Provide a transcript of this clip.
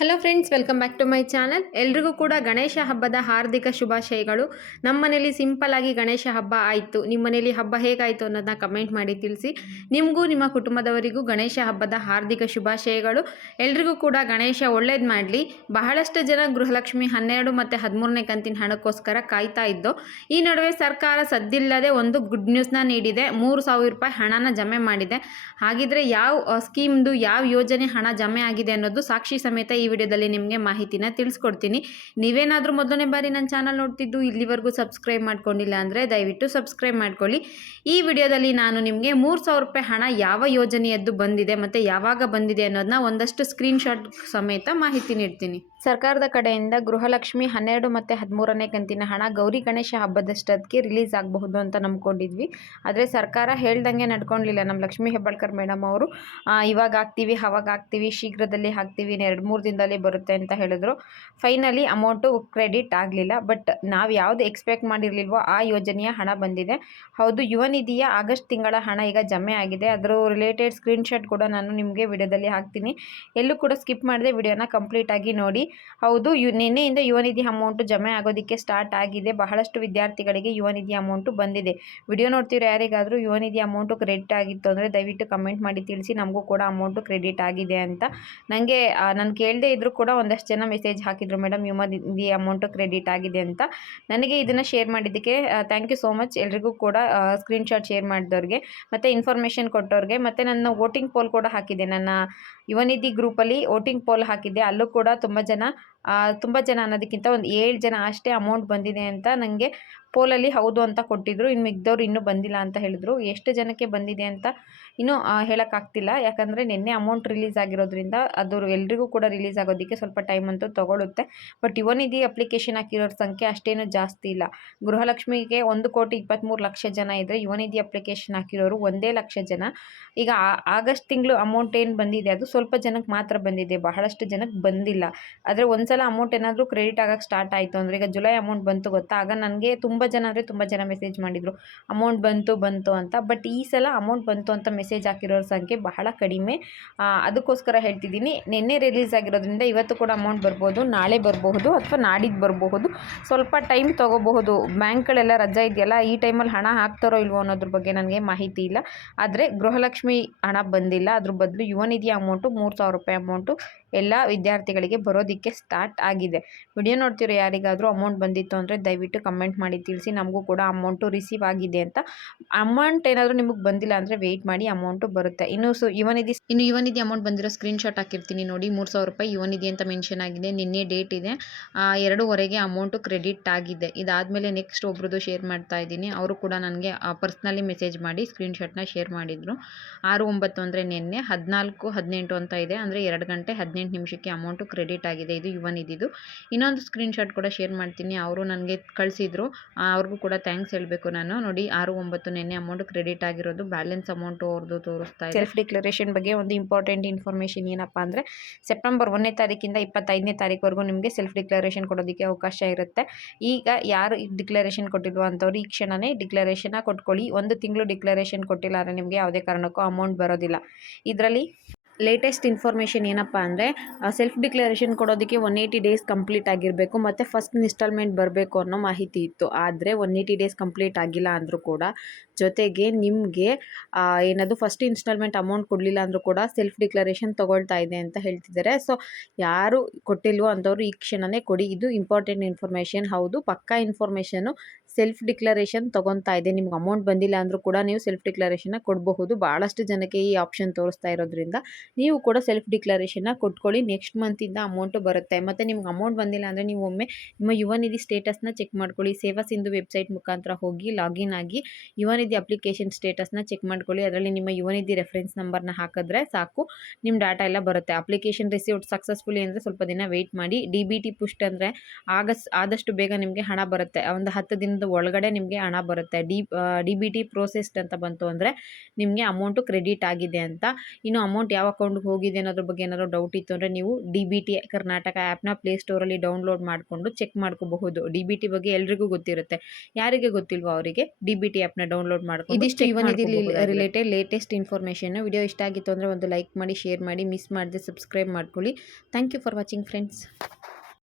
Hello friends, welcome back to my channel. ಎಲ್ರಿಗೂ ಕೂಡ ಗಣೇಶ ಹಬ್ಬದ ಹಾರ್ದಿಕ ಶುಭಾಶಯಗಳು. ನಮ್ಮ ಮನೇಲಿ ಸಿಂಪಲ್ ಆಗಿ ಗಣೇಶ ಹಬ್ಬ ಆಯಿತು. ನಿಮ್ಮ ಮನೇಲಿ ಹಬ್ಬ ಹೇಗಾಯಿತು ಅನ್ನೋದನ್ನ ಕಮೆಂಟ್ ಮಾಡಿ ತಿಳಿಸಿ. ನಿಮಗೂ ನಿಮ್ಮ ಕುಟುಂಬದವರಿಗೂ ಗಣೇಶ ಹಬ್ಬದ ಹಾರ್ದಿಕ ಶುಭಾಶಯಗಳು. ಎಲ್ರಿಗೂ ಕೂಡ ಗಣೇಶ ಒಳ್ಳೇದು ಮಾಡಲಿ. ಬಹಳಷ್ಟು ಜನ ಗೃಹಲಕ್ಷ್ಮಿ 12 ಮತ್ತು 13ನೇ ಕಂತಿನ ಹಣಕ್ಕೋಸ್ಕರ ಕಾಯ್ತಾ ಇದ್ದು, ಈ ನಡುವೆ ಸರ್ಕಾರ ಸದ್ದಿಲ್ಲದೆ ಒಂದು ಗುಡ್ ನ್ಯೂಸ್ನ ನೀಡಿದೆ. 3,000 ರೂಪಾಯಿ ಹಣನ ಜಮೆ ಮಾಡಿದೆ. ಹಾಗಿದ್ರೆ ಯಾವ ಸ್ಕೀಮ್ದು ಯಾವ ಯೋಜನೆ ಹಣ ಜಮೆ ಆಗಿದೆ ಅನ್ನೋದು ಸಾಕ್ಷಿ ಸಮೇತ ಈ ವಿಡಿಯೋದಲ್ಲಿ ನಿಮಗೆ ಮಾಹಿತಿನ ತಿಳಿಸ್ಕೊಡ್ತೀನಿ. ನೀವೇನಾದರೂ ಮೊದಲನೇ ಬಾರಿ ನನ್ನ ಚಾನಲ್ ನೋಡ್ತಿದ್ದು ಇಲ್ಲಿವರೆಗೂ ಸಬ್ಸ್ಕ್ರೈಬ್ ಮಾಡ್ಕೊಂಡಿಲ್ಲ ಅಂದರೆ ದಯವಿಟ್ಟು ಸಬ್ಸ್ಕ್ರೈಬ್ ಮಾಡ್ಕೊಳ್ಳಿ. ಈ ವಿಡಿಯೋದಲ್ಲಿ ನಾನು ನಿಮಗೆ 3,000 ರೂಪಾಯಿ ಹಣ ಯಾವ ಯೋಜನೆಯದ್ದು ಬಂದಿದೆ ಮತ್ತು ಯಾವಾಗ ಬಂದಿದೆ ಅನ್ನೋದನ್ನ ಒಂದಷ್ಟು ಸ್ಕ್ರೀನ್ಶಾಟ್ ಸಮೇತ ಮಾಹಿತಿ ನೀಡ್ತೀನಿ. ಸರ್ಕಾರದ ಕಡೆಯಿಂದ ಗೃಹಲಕ್ಷ್ಮಿ 12 ಮತ್ತು 13ನೇ ಕಂತಿನ ಹಣ ಗೌರಿ ಗಣೇಶ ಹಬ್ಬದಷ್ಟಕ್ಕೆ ರಿಲೀಸ್ ಆಗಬಹುದು ಅಂತ ನಂಬ್ಕೊಂಡಿದ್ವಿ. ಆದರೆ ಸರ್ಕಾರ ಹೇಳ್ದಂಗೆ ನಡ್ಕೊಂಡಿಲ್ಲ. ನಮ್ಮ ಲಕ್ಷ್ಮೀ ಹೆಬ್ಬಾಳ್ಕರ್ ಮೇಡಮ್ ಅವರು ಇವಾಗ ಹಾಕ್ತೀವಿ, ಅವಾಗ ಹಾಕ್ತೀವಿ, ಶೀಘ್ರದಲ್ಲಿ ಹಾಕ್ತೀವಿ, 2-3 ದಿನದಲ್ಲಿ ಬರುತ್ತೆ ಅಂತ ಹೇಳಿದ್ರು. ಫೈನಲಿ ಅಮೌಂಟು ಕ್ರೆಡಿಟ್ ಆಗಲಿಲ್ಲ. ಬಟ್ ನಾವು ಯಾವುದು ಎಕ್ಸ್ಪೆಕ್ಟ್ ಮಾಡಿರಲಿಲ್ವೋ ಆ ಯೋಜನೆಯ ಹಣ ಬಂದಿದೆ. ಹೌದು, ಯುವ ನಿಧಿಯ ಆಗಸ್ಟ್ ತಿಂಗಳ ಹಣ ಈಗ ಜಮೆ ಆಗಿದೆ. ಅದರ ರಿಲೇಟೆಡ್ ಸ್ಕ್ರೀನ್ಶಾಟ್ ಕೂಡ ನಾನು ನಿಮಗೆ ವಿಡಿಯೋದಲ್ಲಿ ಹಾಕ್ತೀನಿ. ಎಲ್ಲೂ ಕೂಡ ಸ್ಕಿಪ್ ಮಾಡದೆ ವಿಡಿಯೋನ ಕಂಪ್ಲೀಟ್ ಆಗಿ ನೋಡಿ. ಹೌದು, ನಿನ್ನೆಯಿಂದ ಯುವ ನಿಧಿ ಅಮೌಂಟು ಜಮೆ ಆಗೋದಕ್ಕೆ ಸ್ಟಾರ್ಟ್ ಆಗಿದೆ. ಬಹಳಷ್ಟು ವಿದ್ಯಾರ್ಥಿಗಳಿಗೆ ಯುವ ನಿಧಿ ಅಮೌಂಟು ಬಂದಿದೆ. ವಿಡಿಯೋ ನೋಡ್ತಿರೋ ಯಾರಿಗಾದರೂ ಯುವ ನಿಧಿ ಅಮೌಂಟು ಕ್ರೆಡಿಟ್ ಆಗಿತ್ತು ಅಂದರೆ ದಯವಿಟ್ಟು ಕಮೆಂಟ್ ಮಾಡಿ ತಿಳಿಸಿ. ನಮಗೂ ಕೂಡ ಅಮೌಂಟು ಕ್ರೆಡಿಟ್ ಆಗಿದೆ ಅಂತ. ನನಗೆ ನಾನು ಕೇಳದೇ ಇದ್ದರೂ ಕೂಡ ಒಂದಷ್ಟು ಜನ ಮೆಸೇಜ್ ಹಾಕಿದ್ರು, ಮೇಡಮ್ ಯುವ ನಿಧಿ ಅಮೌಂಟು ಕ್ರೆಡಿಟ್ ಆಗಿದೆ ಅಂತ. ನನಗೆ ಇದನ್ನು ಶೇರ್ ಮಾಡಿದ್ದಕ್ಕೆ ಥ್ಯಾಂಕ್ ಯು ಸೋ ಮಚ್. ಎಲ್ರಿಗೂ ಕೂಡ ಸ್ಕ್ರೀನ್ಶಾಟ್ ಶೇರ್ ಮಾಡಿದವ್ರಿಗೆ ಮತ್ತು ಇನ್ಫಾರ್ಮೇಷನ್ ಕೊಟ್ಟವ್ರಿಗೆ. ಮತ್ತು ನನ್ನ ವೋಟಿಂಗ್ ಪೋಲ್ ಕೂಡ ಹಾಕಿದೆ. ನನ್ನ ಯುವ ನಿಧಿ ಗ್ರೂಪಲ್ಲಿ ವೋಟಿಂಗ್ ಪೋಲ್ ಹಾಕಿದ್ದೆ. ಅಲ್ಲೂ ಕೂಡ ತುಂಬ ಜನ ಅನ್ನೋದಕ್ಕಿಂತ ಒಂದು 7 ಜನ ಅಷ್ಟೇ ಅಮೌಂಟ್ ಬಂದಿದೆ ಅಂತ ನನಗೆ ಪೋಲಲ್ಲಿ ಹೌದು ಅಂತ ಕೊಟ್ಟಿದ್ರು. ಇನ್ನು ಮಿಕ್ದವ್ರು ಇನ್ನೂ ಬಂದಿಲ್ಲ ಅಂತ ಹೇಳಿದ್ರು. ಎಷ್ಟು ಜನಕ್ಕೆ ಬಂದಿದೆ ಅಂತ ಇನ್ನೂ ಹೇಳೋಕ್ಕಾಗ್ತಿಲ್ಲ. ಯಾಕಂದರೆ ನಿನ್ನೆ ಅಮೌಂಟ್ ರಿಲೀಸ್ ಆಗಿರೋದ್ರಿಂದ ಅದು ಎಲ್ರಿಗೂ ಕೂಡ ರಿಲೀಸ್ ಆಗೋದಕ್ಕೆ ಸ್ವಲ್ಪ ಟೈಮ್ ಅಂತೂ ತೊಗೊಳುತ್ತೆ. ಬಟ್ ಯುವ ನಿಧಿ ಅಪ್ಲಿಕೇಶನ್ ಹಾಕಿರೋರ ಸಂಖ್ಯೆ ಅಷ್ಟೇನು ಜಾಸ್ತಿ ಇಲ್ಲ. ಗೃಹಲಕ್ಷ್ಮಿಗೆ 1,23,00,000 ಜನ ಇದ್ದರೆ ಯುವ ನಿಧಿ ಅಪ್ಲಿಕೇಶನ್ ಹಾಕಿರೋರು 1,00,000 ಜನ. ಈಗ ಆಗಸ್ಟ್ ತಿಂಗಳು ಅಮೌಂಟ್ ಏನು ಬಂದಿದೆ ಅದು ಸ್ವಲ್ಪ ಜನಕ್ಕೆ ಮಾತ್ರ ಬಂದಿದೆ, ಬಹಳಷ್ಟು ಜನಕ್ಕೆ ಬಂದಿಲ್ಲ. ಆದರೆ ಒಂದ್ಸಲ ಅಮೌಂಟ್ ಏನಾದರೂ ಕ್ರೆಡಿಟ್ ಆಗೋಕ್ಕೆ ಸ್ಟಾರ್ಟ್ ಆಯಿತು ಅಂದರೆ, ಈಗ ಜುಲೈ ಅಮೌಂಟ್ ಬಂತು ಗೊತ್ತಾ, ಆಗ ನನಗೆ ತುಂಬ ಜನ ಮೆಸೇಜ್ ಮಾಡಿದರು ಅಮೌಂಟ್ ಬಂತು ಅಂತ. ಬಟ್ ಈ ಸಲ ಅಮೌಂಟ್ ಬಂತು ಅಂತ ಮೆಸೇಜ್ ಹಾಕಿರೋರ ಸಂಖ್ಯೆ ಬಹಳ ಕಡಿಮೆ. ಅದಕ್ಕೋಸ್ಕರ ಹೇಳ್ತಿದ್ದೀನಿ, ನಿನ್ನೆ ರಿಲೀಸ್ ಆಗಿರೋದ್ರಿಂದ ಇವತ್ತು ಕೂಡ ಅಮೌಂಟ್ ಬರ್ಬೋದು, ನಾಳೆ ಬರಬಹುದು ಅಥವಾ ನಾಡಿದ್ದು ಬರಬಹುದು. ಸ್ವಲ್ಪ ಟೈಮ್ ತೊಗೋಬಹುದು. ಬ್ಯಾಂಕ್ಗಳೆಲ್ಲ ರಜಾ ಇದೆಯಲ್ಲ, ಈ ಟೈಮಲ್ಲಿ ಹಣ ಹಾಕ್ತಾರೋ ಇಲ್ವೋ ಅನ್ನೋದ್ರ ಬಗ್ಗೆ ನನಗೆ ಮಾಹಿತಿ ಇಲ್ಲ. ಆದರೆ ಗೃಹಲಕ್ಷ್ಮಿ ಹಣ ಬಂದಿಲ್ಲ. ಅದ್ರ ಬದಲು ಯುವ ನಿಧಿ ಅಮೌಂಟು 3,000 ರೂಪಾಯಿ ಅಮೌಂಟು ಎಲ್ಲ ವಿದ್ಯಾರ್ಥಿಗಳಿಗೆ ಬರೋದಕ್ಕೆ ಸ್ಟಾರ್ಟ್ ಆಗಿದೆ. ವಿಡಿಯೋ ನೋಡ್ತಿರೋ ಯಾರಿಗಾದರೂ ಅಮೌಂಟ್ ಬಂದಿತ್ತು ಅಂದರೆ ದಯವಿಟ್ಟು ಕಮೆಂಟ್ ಮಾಡಿ ತಿಳಿಸಿ. ನಮಗೂ ಕೂಡ ಅಮೌಂಟು ರಿಸೀವ್ ಆಗಿದೆ ಅಂತ. ಅಮೌಂಟ್ ಏನಾದರೂ ನಿಮಗೆ ಬಂದಿಲ್ಲ ಅಂದರೆ ವೆಯ್ಟ್ ಮಾಡಿ, ಅಮೌಂಟು ಬರುತ್ತೆ. ಇನ್ನು ಯುವ ನಿಧಿ ಅಮೌಂಟ್ ಬಂದಿರೋ ಸ್ಕ್ರೀನ್ಶಾಟ್ ಹಾಕಿರ್ತೀನಿ ನೋಡಿ. 3,000 ರೂಪಾಯಿ ಯುವ ನಿಧಿ ಅಂತ ಮೆನ್ಷನ್ ಆಗಿದೆ. ನಿನ್ನೆ ಡೇಟ್ ಇದೆ, 2:15ಗೆ ಅಮೌಂಟು ಕ್ರೆಡಿಟ್ ಆಗಿದೆ. ಇದಾದಮೇಲೆ ನೆಕ್ಸ್ಟ್ ಒಬ್ರದ್ದು ಶೇರ್ ಮಾಡ್ತಾ ಇದ್ದೀನಿ. ಅವರು ಕೂಡ ನನಗೆ ಪರ್ಸ್ನಲಿ ಮೆಸೇಜ್ ಮಾಡಿ ಸ್ಕ್ರೀನ್ಶಾಟ್ನ ಶೇರ್ ಮಾಡಿದರು. 6/9 ಅಂದರೆ ನಿನ್ನೆ, 14/18 ಅಂತ ಇದೆ, ಅಂದರೆ 2 ಗಂಟೆ 18 ನಿಮಿಷಕ್ಕೆ ಅಮೌಂಟು ಕ್ರೆಡಿಟ್ ಆಗಿದೆ. ಇದು ಯುವ ನಿಧಿದು. ಇನ್ನೊಂದು ಸ್ಕ್ರೀನ್ಶಾಟ್ ಕೂಡ ಶೇರ್ ಮಾಡ್ತೀನಿ. ಅವರು ನನಗೆ ಕಳಿಸಿದ್ರು, ಅವ್ರಿಗೂ ಕೂಡ ಥ್ಯಾಂಕ್ಸ್ ಹೇಳಬೇಕು ನಾನು. ನೋಡಿ, 6/9 ನಿನ್ನೆ ಅಮೌಂಟ್ ಕ್ರೆಡಿಟ್ ಆಗಿರೋದು. ಬ್ಯಾಲೆನ್ಸ್ ಅಮೌಂಟು ಅವ್ರದ್ದು ತೋರಿಸ್ತಾ ಇದೆ. ಸೆಲ್ಫ್ ಡಿಕ್ಲರೇಷನ್ ಬಗ್ಗೆ ಒಂದು ಇಂಪಾರ್ಟೆಂಟ್ ಇನ್ಫಾರ್ಮೇಷನ್ ಏನಪ್ಪ ಅಂದರೆ, ಸೆಪ್ಟೆಂಬರ್ 1ನೇ ತಾರೀಕಿಂದ 25ನೇ ತಾರೀಕುವರೆಗೂ ನಿಮಗೆ ಸೆಲ್ಫ್ ಡಿಕ್ಲರೇಷನ್ ಕೊಡೋದಕ್ಕೆ ಅವಕಾಶ ಇರುತ್ತೆ. ಈಗ ಯಾರು ಡಿಕ್ಲರೇಷನ್ ಕೊಟ್ಟಿಲ್ವೋ ಅಂಥವ್ರು ಈ ಕ್ಷಣನೇ ಡಿಕ್ಲರೇಷನ್ನ ಕೊಟ್ಕೊಳ್ಳಿ. 1 ತಿಂಗಳು ಡಿಕ್ಲರೇಷನ್ ಕೊಟ್ಟಿಲ್ಲ ಅಂದರೆ ನಿಮಗೆ ಯಾವುದೇ ಕಾರಣಕ್ಕೂ ಅಮೌಂಟ್ ಬರೋದಿಲ್ಲ. ಇದರಲ್ಲಿ ಲೇಟೆಸ್ಟ್ ಇನ್ಫಾರ್ಮೇಷನ್ ಏನಪ್ಪ ಅಂದರೆ, ಸೆಲ್ಫ್ ಡಿಕ್ಲರೇಷನ್ ಕೊಡೋದಕ್ಕೆ 180 ಡೇಸ್ ಕಂಪ್ಲೀಟ್ ಆಗಿರಬೇಕು ಮತ್ತು ಫಸ್ಟ್ ಇನ್ಸ್ಟಾಲ್ಮೆಂಟ್ ಬರಬೇಕು ಅನ್ನೋ ಮಾಹಿತಿ ಇತ್ತು. ಆದರೆ 180 ಡೇಸ್ ಕಂಪ್ಲೀಟ್ ಆಗಿಲ್ಲ ಅಂದರೂ ಕೂಡ, ಜೊತೆಗೆ ನಿಮಗೆ ಏನದು ಫಸ್ಟ್ ಇನ್ಸ್ಟಾಲ್ಮೆಂಟ್ ಅಮೌಂಟ್ ಕೊಡಲಿಲ್ಲ ಅಂದರೂ ಕೂಡ ಸೆಲ್ಫ್ ಡಿಕ್ಲರೇಷನ್ ತೊಗೊಳ್ತಾ ಇದೆ ಅಂತ ಹೇಳ್ತಿದ್ದಾರೆ. ಸೊ ಯಾರು ಕೊಟ್ಟಿಲ್ವೋ ಅಂಥವ್ರು ಈ ಕ್ಷಣನೇ ಕೊಡಿ. ಇದು ಇಂಪಾರ್ಟೆಂಟ್ ಇನ್ಫಾರ್ಮೇಷನ್. ಹೌದು, ಪಕ್ಕಾ ಇನ್ಫಾರ್ಮೇಷನು. ಸೆಲ್ಫ್ ಡಿಕ್ಲರೇಷನ್ ತೊಗೊತಾ ಇದೆ. ನಿಮ್ಗೆ ಅಮೌಂಟ್ ಬಂದಿಲ್ಲ ಅಂದರೂ ಕೂಡ ನೀವು ಸೆಲ್ಫ್ ಡಿಕ್ಲರೇಷನ್ನ ಕೊಡಬಹುದು. ಭಾಳಷ್ಟು ಜನಕ್ಕೆ ಈ ಆಪ್ಷನ್ ತೋರಿಸ್ತಾ ಇರೋದ್ರಿಂದ ನೀವು ಕೂಡ ಸೆಲ್ಫ್ ಡಿಕ್ಲರೇಷನ್ನ ಕೊಟ್ಕೊಳ್ಳಿ. ನೆಕ್ಸ್ಟ್ ಮಂತಿಂದ ಅಮೌಂಟು ಬರುತ್ತೆ. ಮತ್ತು ನಿಮ್ಗೆ ಅಮೌಂಟ್ ಬಂದಿಲ್ಲ ಅಂದರೆ ನೀವು ಒಮ್ಮೆ ನಿಮ್ಮ ಯುವ ನಿಧಿ ಸ್ಟೇಟಸ್ನ ಚೆಕ್ ಮಾಡ್ಕೊಳ್ಳಿ. ಸೇವಾ ಸಿಂಧು ವೆಬ್ಸೈಟ್ ಮುಖಾಂತರ ಹೋಗಿ ಲಾಗಿನ್ ಆಗಿ ಯುವ ನಿಧಿ ಅಪ್ಲಿಕೇಶನ್ ಸ್ಟೇಟಸ್ನ ಚೆಕ್ ಮಾಡ್ಕೊಳ್ಳಿ. ಅದರಲ್ಲಿ ನಿಮ್ಮ ಯುವ ನಿಧಿ ರೆಫರೆನ್ಸ್ ನಂಬರ್ನ ಹಾಕಿದ್ರೆ ಸಾಕು, ನಿಮ್ಮ ಡಾಟಾ ಎಲ್ಲ ಬರುತ್ತೆ. ಅಪ್ಲಿಕೇಶನ್ ರಿಸೀವ್ಡ್ ಸಕ್ಸಸ್ಫುಲಿ ಅಂದರೆ ಸ್ವಲ್ಪ ದಿನ ವೆಯ್ಟ್ ಮಾಡಿ. DBT ಪುಸ್ಟ್ ಅಂದರೆ ಆದಷ್ಟು ಬೇಗ ನಿಮಗೆ ಹಣ ಬರುತ್ತೆ. ಒಂದು 10 ದಿನದ ಒಳಗಡೆ ನಿಮಗೆ ಹಣ ಬರುತ್ತೆ. DBT ಪ್ರೋಸೆಸ್ಡ್ ಅಂತ ಬಂತು ಅಂದರೆ ನಿಮಗೆ ಅಮೌಂಟು ಕ್ರೆಡಿಟ್ ಆಗಿದೆ ಅಂತ. ಇನ್ನು ಅಮೌಂಟ್ ಯಾವ ಅಕೌಂಟ್ಗೆ ಹೋಗಿದೆ ಅನ್ನೋದ್ರ ಬಗ್ಗೆ ಏನಾದರೂ ಡೌಟ್ ಇತ್ತು ಅಂದರೆ ನೀವು DBT ಕರ್ನಾಟಕ ಆ್ಯಪ್ನ ಪ್ಲೇಸ್ಟೋರಲ್ಲಿ ಡೌನ್ಲೋಡ್ ಮಾಡಿಕೊಂಡು ಚೆಕ್ ಮಾಡ್ಕೋಬಹುದು. DBT ಬಗ್ಗೆ ಎಲ್ರಿಗೂ ಗೊತ್ತಿರುತ್ತೆ, ಯಾರಿಗೆ ಗೊತ್ತಿಲ್ವೋ ಅವರಿಗೆ DBT ಆ್ಯಪ್ನ ಡೌನ್ಲೋಡ್ ಮಾಡ್ಕೊಂಡು ಇದಿಷ್ಟು ಇವನಿಗೆ ರಿಲೇಟೆಡ್ ಲೇಟೆಸ್ಟ್ ಇನ್ಫಾರ್ಮೇಷನ್. ವಿಡಿಯೋ ಇಷ್ಟ ಆಗಿತ್ತು ಅಂದರೆ ಒಂದು ಲೈಕ್ ಮಾಡಿ, ಶೇರ್ ಮಾಡಿ, ಮಿಸ್ ಮಾಡದೆ ಸಬ್ಸ್ಕ್ರೈಬ್ ಮಾಡ್ಕೊಳ್ಳಿ. Thank you for watching friends.